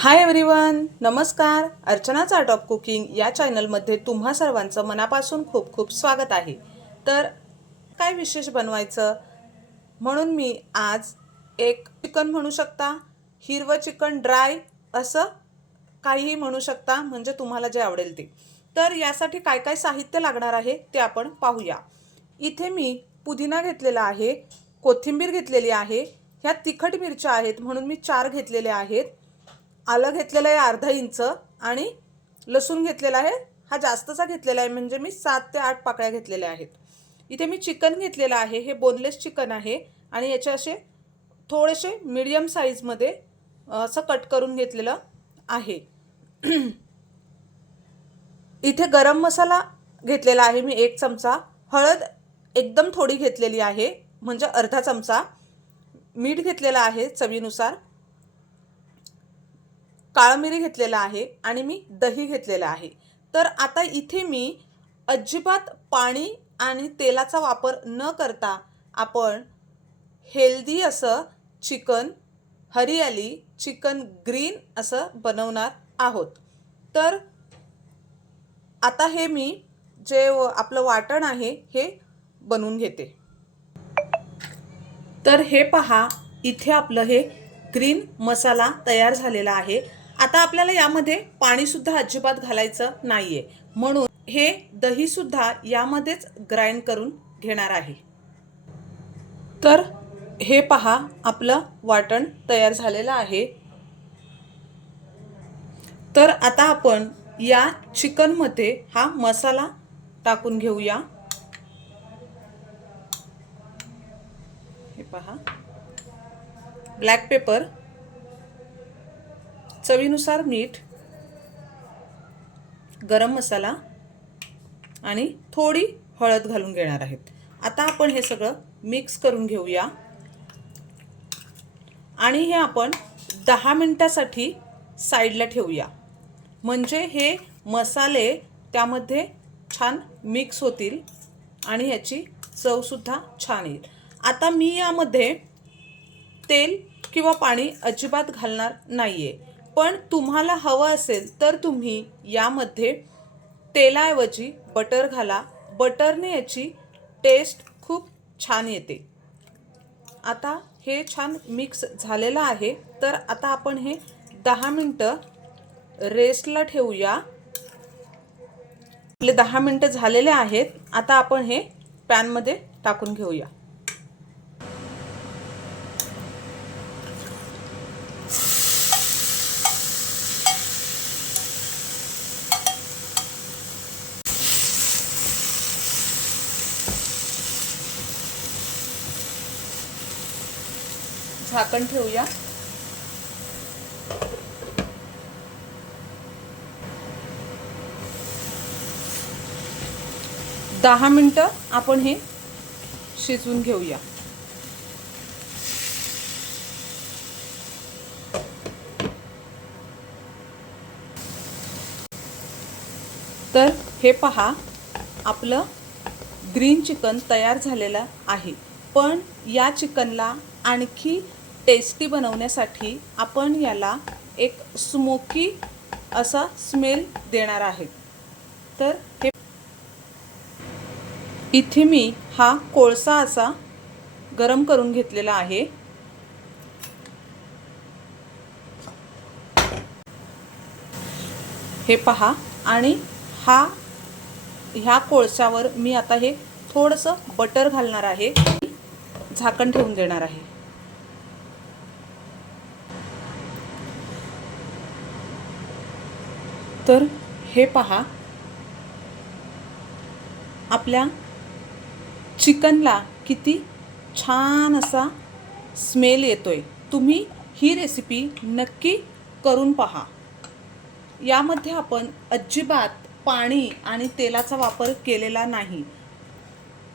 Hi everyone नमस्कार. अर्चनाचा art of cooking या चॅनलमध्ये तुम्हा सर्वांचं मनापासून खूप खूप स्वागत आहे. तर काय विशेष बनवायचं? म्हणून मी आज एक चिकन म्हणू शकता हिरवं चिकन ड्राय असं काहीही म्हणू शकता म्हणजे तुम्हाला जे आवडेल ते. तर यासाठी काय काय साहित्य लागणार आहे ते आपण पाहूया. इथे मी पुदिना घेतलेला आहे कोथिंबीर घेतलेली आहे ह्या तिखट मिरच्या आहेत म्हणून मी चार घेतलेल्या आहेत. आलं घेतलेलं आहे अर्धा इंच आणि लसूण घेतलेला आहे. हा जास्तचा घेतलेला आहे म्हणजे मी सात ते आठ पाकळ्या घेतलेल्या आहेत. इथे मी चिकन घेतलेलं आहे हे बोनलेस चिकन आहे आणि याचे असे थोडेसे मीडियम साईजमध्ये असं कट करून घेतलेलं आहे. इथे गरम मसाला घेतलेला आहे मी एक चमचा. हळद एकदम थोडी घेतलेली आहे म्हणजे अर्धा चमचा. मीठ घेतलेलं आहे चवीनुसार. काळं मिरी घेतलेला आहे आणि मी दही घेतलेलं आहे. तर आता इथे मी अजिबात पाणी आणि तेलाचा वापर न करता आपण हेल्दी असं चिकन हरियाली चिकन ग्रीन असं बनवणार आहोत. तर आता हे मी जे आपलं वाटण आहे हे बनवून घेते. तर हे पहा इथे आपलं हे ग्रीन मसाला तयार झालेला आहे. आता आपल्याला यामध्ये पाणीसुद्धा अजिबात घालायचं नाही आहे म्हणून हे दहीसुद्धा यामध्येच ग्राइंड करून घेणार आहे. तर हे पहा आपलं वाटण तयार झालेलं आहे. तर आता आपण या चिकनमध्ये हा मसाला टाकून घेऊया. हे पहा. Black pepper. चवीनुसार मीठ गरम मसाला आणि थोडी हळद घालून घेणार आहेत. आता आपण हे सगळं मिक्स करून घेऊया. आणि हे आपण दहा मिनटासाठी साईडला ठेवूया. म्हणजे हे मसाले त्यामध्ये छान मिक्स होतील आणि ह्याची चवसुद्धा छान येईल. आता मी यामध्ये तेल किंवा पाणी अजिबात घालणार नाही आहे पण तुम्हाला हवं असेल तर तुम्ही यामध्ये तेलाऐवजी बटर घाला. बटरने याची टेस्ट खूप छान येते. आता हे छान मिक्स झालेलं आहे. तर आता आपण हे दहा मिनटं रेस्टला ठेवूया. आपले दहा मिनटं झालेले आहेत. आता आपण हे पॅनमध्ये टाकून घेऊया. झाकण ठेवूया. दहा मिनटं आपण हे शिजवून घेऊया. तर हे पहा आपलं ग्रीन चिकन तयार झालेलं आहे. पण या चिकनला आणखी टेस्टी बनवण्यासाठी आपण याला एक स्मोकी असा स्मेल देणार आहे तर हे इथे मी हा कोळसा असा गरम करून घेतलेला आहे. हे पहा आणि हा ह्या कोळशावर मी आता हे थोडंसं बटर घालणार आहे. झाकण ठेवून देणार आहे. तर हे पहा. आपल्या चिकनला किती छान असा स्मेल येतोय. तुम्ही ही रेसिपी नक्की करून पहा. यामध्ये आपण अजिबात पाणी आणि तेलाचा वापर केलेला नाही.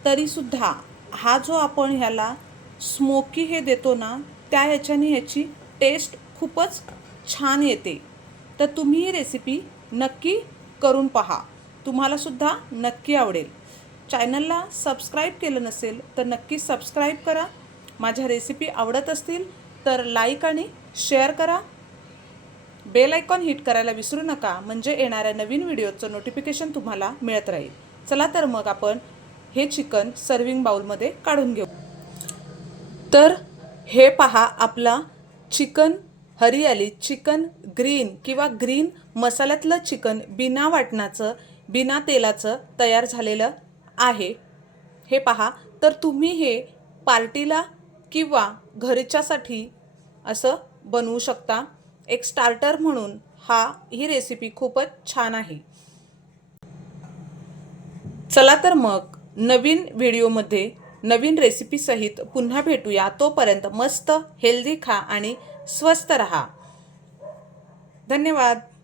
तरीसुद्धा हा जो आपण ह्याला स्मोकी हे देतो ना त्या ह्याच्याने ह्याची टेस्ट खूपच छान येते. तर तुम्ही ही रेसिपी नक्की करून पहा. तुम्हालासुद्धा नक्की आवडेल. चॅनलला सबस्क्राईब केलं नसेल तर नक्की सबस्क्राईब करा. माझ्या रेसिपी आवडत असतील तर लाईक आणि शेअर करा. बेल आयकॉन हिट करायला विसरू नका. म्हणजे येणाऱ्या नवीन व्हिडिओचं नोटिफिकेशन तुम्हाला मिळत राहील. चला तर मग आपण हे चिकन सर्विंग बाउलमध्ये काढून घेऊ. तर हे पहा आपला चिकन हरियाली चिकन ग्रीन किंवा ग्रीन मसाल्यातलं चिकन बिना वाटणाचं बिना तेलाचं तयार झालेलं आहे. हे पहा तर तुम्ही हे पार्टीला किंवा घरच्यासाठी असं बनवू शकता. एक स्टार्टर म्हणून हा ही रेसिपी खूपच छान आहे. चला तर मग नवीन व्हिडिओमध्ये नवीन रेसिपीसहित पुन्हा भेटूया. तोपर्यंत मस्त हेल्दी खा आणि स्वस्त रहा. धन्यवाद.